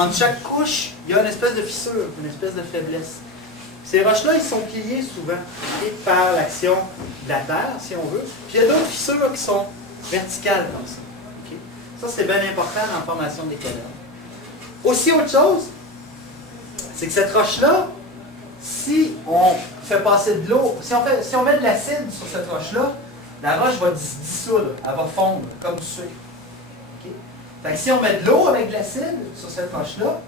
entre chaque couche, il y a une espèce de fissure, une espèce de faiblesse. Ces roches-là, ils sont pliés souvent par l'action de la terre, si on veut. Puis il y a d'autres fissures qui sont verticales comme ça. Okay? Ça, c'est bien important dans la formation des colonnes. Aussi, autre chose, c'est que cette roche-là, si on fait passer de l'eau, si on met de l'acide sur cette roche-là, la roche va se dissoudre, elle va fondre comme du sucre. Okay? Fait que si on met de l'eau avec de l'acide sur cette roche-là,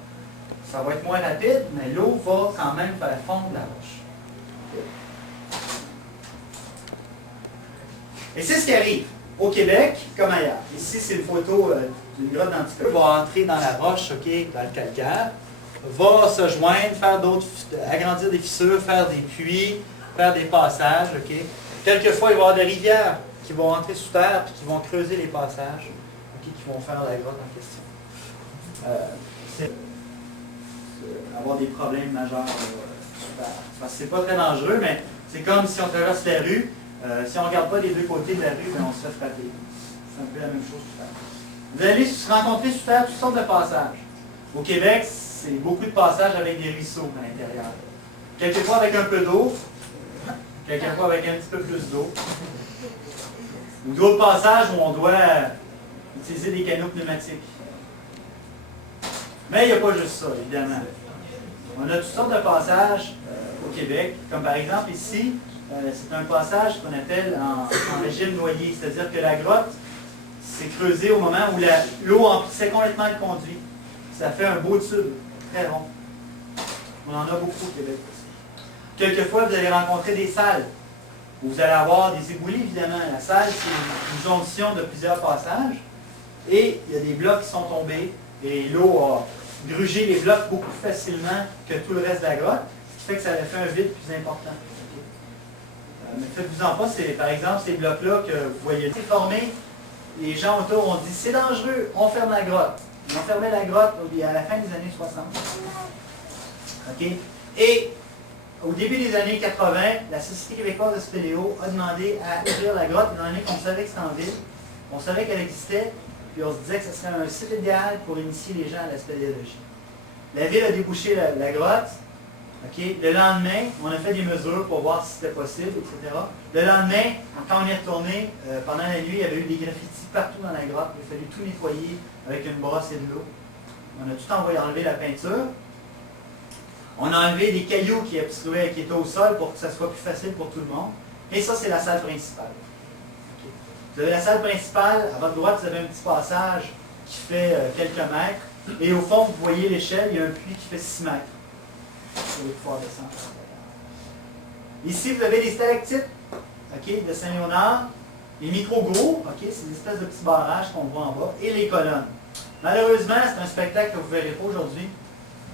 ça va être moins rapide, mais l'eau va quand même faire fondre la roche. Okay? Et c'est ce qui arrive au Québec comme ailleurs. Ici, c'est une photo d'une grotte d'Antiquité. Va entrer dans la roche, okay, dans le calcaire, va se joindre, faire d'autres, agrandir des fissures, faire des puits, faire des passages. Okay? Quelquefois, il va y avoir des rivières qui vont entrer sous terre et qui vont creuser les passages, okay, qui vont faire la grotte en question. C'est avoir des problèmes majeurs sous terre. Parce que c'est pas très dangereux, mais c'est comme si on traverse la rue. Si on ne regarde pas les deux côtés de la rue, ben on se fait frapper. C'est un peu la même chose sous terre. Vous allez rencontrer sous terre toutes sortes de passages. Au Québec, c'est beaucoup de passages avec des ruisseaux à l'intérieur. Quelquefois avec un peu d'eau, quelquefois avec un petit peu plus d'eau. Ou d'autres passages où on doit utiliser des canaux pneumatiques. Mais il n'y a pas juste ça, évidemment. On a toutes sortes de passages au Québec, comme par exemple ici, c'est un passage qu'on appelle en régime noyé, c'est-à-dire que la grotte s'est creusée au moment où l'eau emplissait complètement le conduit. Ça fait un beau tube, très rond. On en a beaucoup au Québec aussi. Quelquefois, vous allez rencontrer des salles, où vous allez avoir des éboulis, évidemment. La salle, c'est une jonction de plusieurs passages, et il y a des blocs qui sont tombés, et l'eau a grugé les blocs beaucoup plus facilement que tout le reste de la grotte, ce qui fait que ça a fait un vide plus important. Mais faites-vous-en pas, par exemple, ces blocs-là que vous voyez formés, les gens autour ont dit c'est dangereux, on ferme la grotte. Ils ont fermé la grotte à la fin des années 60. Okay? Et au début des années 80, la Société québécoise de spéléo a demandé à ouvrir la grotte, étant donné qu'on savait que c'était en ville, on savait qu'elle existait, puis on se disait que ce serait un site idéal pour initier les gens à la spéléologie. La ville a débouché la grotte. Okay. Le lendemain, on a fait des mesures pour voir si c'était possible, etc. Le lendemain, quand on est retourné, pendant la nuit, il y avait eu des graffitis partout dans la grotte. Il a fallu tout nettoyer avec une brosse et de l'eau. On a tout enlevé la peinture. On a enlevé des cailloux qui étaient au sol pour que ça soit plus facile pour tout le monde. Et ça, c'est la salle principale. Okay. Vous avez la salle principale. À votre droite, vous avez un petit passage qui fait quelques mètres. Et au fond, vous voyez l'échelle, il y a un puits qui fait 6 mètres. Pour pouvoir descendre. Ici, vous avez les stalactites, okay, de Saint-Léonard, les micro-gros, okay, c'est des espèces de petits barrages qu'on voit en bas, et les colonnes. Malheureusement, c'est un spectacle que vous ne verrez pas aujourd'hui,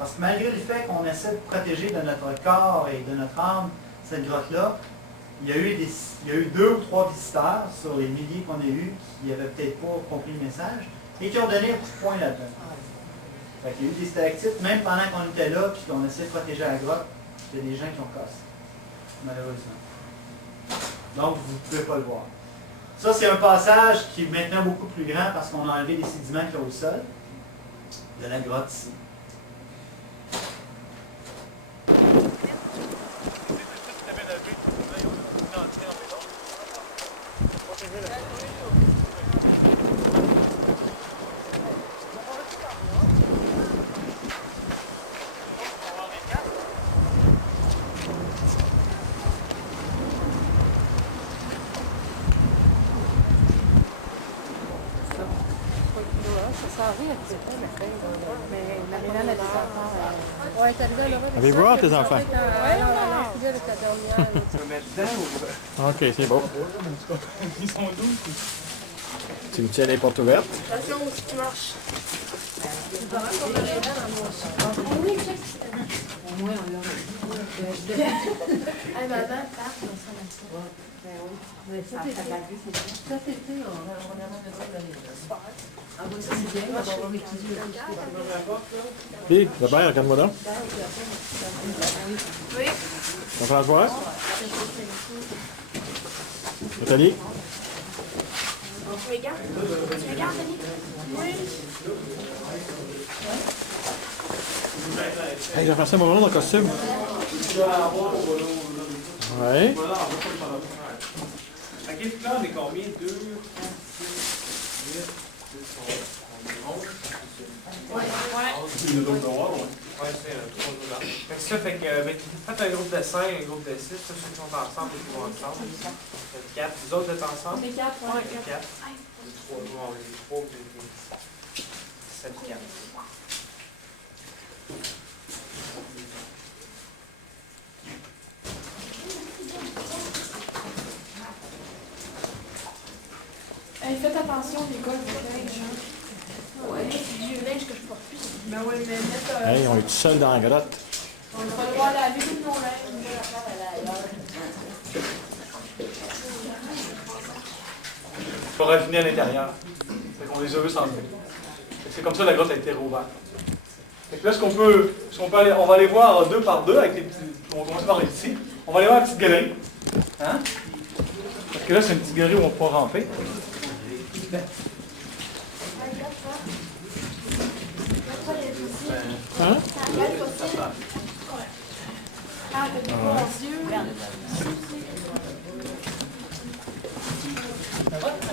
parce que malgré le fait qu'on essaie de protéger de notre corps et de notre âme cette grotte-là, il y a eu 2 ou 3 visiteurs sur les milliers qu'on a eus qui n'avaient peut-être pas compris le message, et qui ont donné un coup de poing là-dedans. Fait qu'il y a eu des stalactites, même pendant qu'on était là, puis qu'on essayait de protéger la grotte, il y a des gens qui ont cassé, malheureusement. Donc, vous ne pouvez pas le voir. Ça, c'est un passage qui est maintenant beaucoup plus grand parce qu'on a enlevé les sédiments qu'il y a au sol de la grotte ici. Avez-vous hâte, les enfants? Ok, c'est beau. Ils sont doux. Tu me tiens les portes ouvertes? Attention où tu marches. Au moins, on l'a. Hey, maman, part, on s'en a ça. Ben oui. Mais ça, c'est la vue, c'est bien. Cet été, on a besoin d'aller là. Ah, bon, ça, c'est bien. On va étudier le Puis, Robert, regarde-moi là. Oui. Jean-François? Nathalie? Tu regardes? Tu regardes, Denis? Oui. Hey, j'ai fait un moment dans le costume. Ouais. Ok, là, on est combien? 2, 4, 6, 8, 10, 11. Ouais, c'est un 3 là. Fait que ça fait que, faites un groupe de 5, un groupe de 6, ceux qui sont ensemble et qui vont ensemble. Faites 4, vous autres êtes ensemble? C'est 4, ouais. 4. 3, on est 3, vous êtes 7, 4. Hey, faites attention, l'école du linge. Ouais, c'est du linge que je porte plus. Ben ouais, mais mettre. Hey, on est tout seul dans la grotte. On va devoir laver tout nos linges. Il faudra finir à l'intérieur. On les a vus s'entrer. C'est comme ça que la grotte a été rouverte. Fait que là, on va aller voir 2 par 2 avec les petits. On va commencer par les ici. On va aller voir la petite galerie. Hein? Parce que là, c'est une petite galerie où on pourra ramper. Hein? Ah, t'as des gros yeux.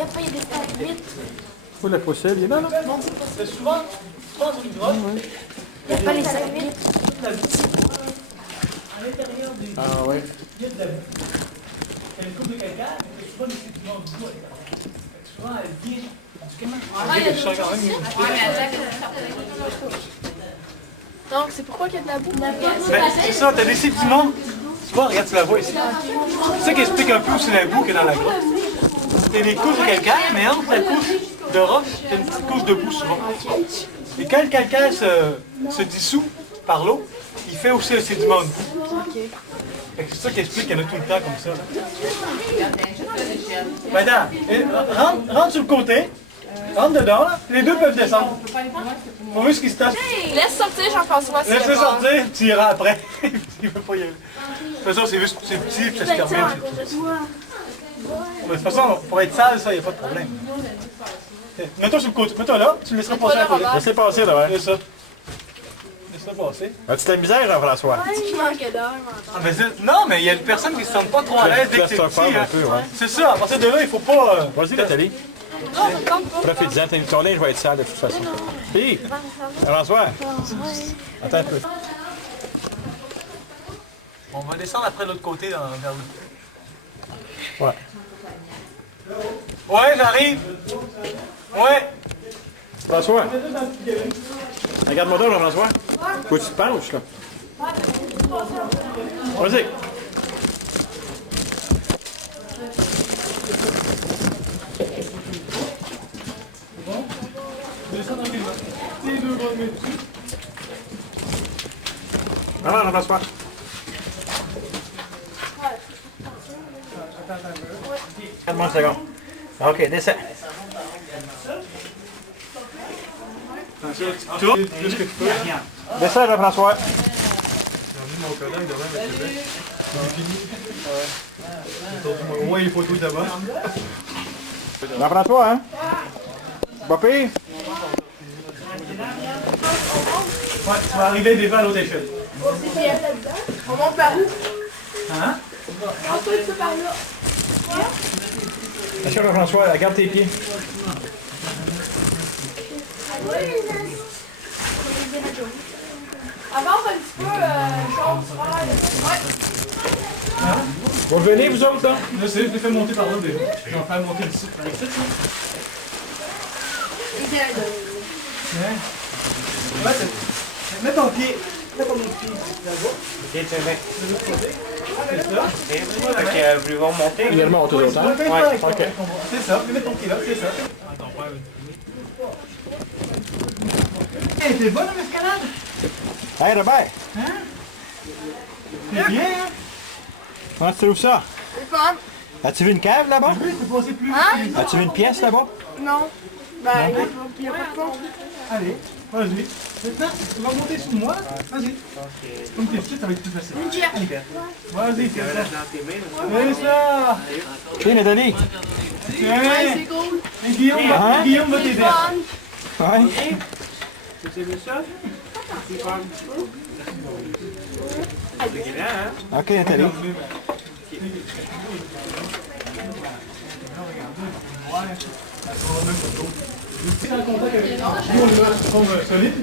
Après, il y a des stalagmites. Où le fossile, il est là, là? C'est souvent dans une grotte. Il n'y a pas les stalagmites. À l'intérieur du Ah, ouais. il y a de la boue. Il y a une coupe de calcaire, mais souvent des sédiments de boue. Souvent, elle vient du Donc, c'est pourquoi qu'il y a de la boue? c'est ça, t'as des sédiments. Tu vois, regarde, tu la vois ici. C'est ça qui explique un peu aussi la boue que dans la grotte. T'as des couches de calcaire, mais entre la couche de roche, t'as une petite couche de boue souvent. Et quand le calcaire se dissout par l'eau, il fait aussi un sédiment de boue. C'est ça qui explique qu'il y en a tout le temps comme ça. Maintenant, rentre sur le côté, rentre dedans, là. Les deux peuvent descendre. On veut ce qui se tape. Laisse sortir Jean-François. Laisse-le sortir, tu iras après. Il veut pas y aller. De toute façon, c'est juste c'est petit, puis ça se termine. De toute façon, pour être sale, ça, il n'y a pas de problème. Mets-toi sur le côté, mets-toi là, tu le laisseras passer à côté. Laissez passer, là, ouais. C'est ça. Laisse-le passer. As-tu de la misère, Jean-François? Il manquait d'heure, Ah, mais non, mais il y a une personne qui ne se sent pas trop à l'aise dès que c'est petit. un Hein. peu, ouais. C'est ça, à partir de là, il faut pas... Vas-y, Nathalie. Profite-en, ton linge va être sale de toute façon. Puis, François. Attends un peu. On va descendre après de l'autre côté vers le... Ouais. Ouais, j'arrive. Ouais. François. Regarde-moi là, Jean-François. Faut que tu te penches, là. Vas-y. Non, Jean-François. Regarde-moi une seconde. OK, descends. Tu vois? Tout ce que tu peux. Descends, Jean-François. Au moins, il faut tout d'abord. Jean-François, hein? Pas pire? Ouais, tu vas arriver des fois à l'autre échelle. On monte par où? Hein? On peut être par là. Monsieur Jean-François, regarde tes pieds. Avant, un petit peu chaud, frère. Ouais. Vous revenez, vous autres, là? Là, c'est je l'ai fait monter par là déjà. Je vais en faire monter le site. Ouais, mets ton pied. Mets ton pied là-bas. Ok, c'est vrai. De l'autre côté. C'est ça. Ok, vous vont monter. Il remonte aux autres, hein? Ouais, OK. c'est ça. Mets ton pied là, c'est ça. Hey, t'es bonne en escalade? Hey, Robert! Hein? C'est bien, hein? Comment tu trouves ça? C'est fun. As-tu vu une cave là-bas? En plus, t'es passé plus vite. Hein? As-tu vu une pièce là-bas? Non. Ben, il n'y a pas de fond. Allez, vas-y. Maintenant, tu vas monter sur moi. Vas-y. Comme t'es petit, ça va être plus facile. Allez, vas-y, fais ça. Fais ça. Tiens, Nathalie. Tiens. C'est cool. Et Guillaume va t'aider. Ouais. Tu sais ça? C'est pas un petit peu? C'est grand, hein? OK, Nathalie. Vous êtes en contact avec nous, on est là, solide.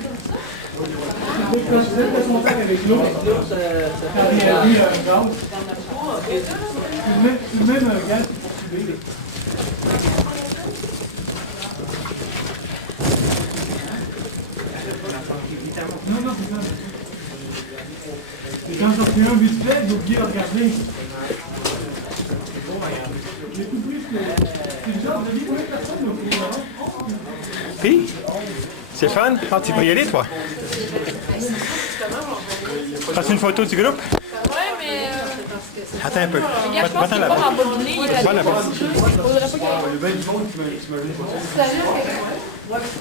Quand vous êtes en contact avec l'eau, quand il y a eu un gaz, tout de même un gaz qui peut tuer. Non, non, c'est ça. Et quand on fait un vite fait, vous oubliez de regarder. J'ai tout plus que... C'est bizarre, vous aviez combien de personnes au courant? Puis, Stéphane, tu vas y aller, toi? Passe une photo du groupe? Ouais, mais. Attends un peu. Regarde, je pense qu'il est pas rembobiné. Il Va là-bas. faudrait pas qu'il y ait.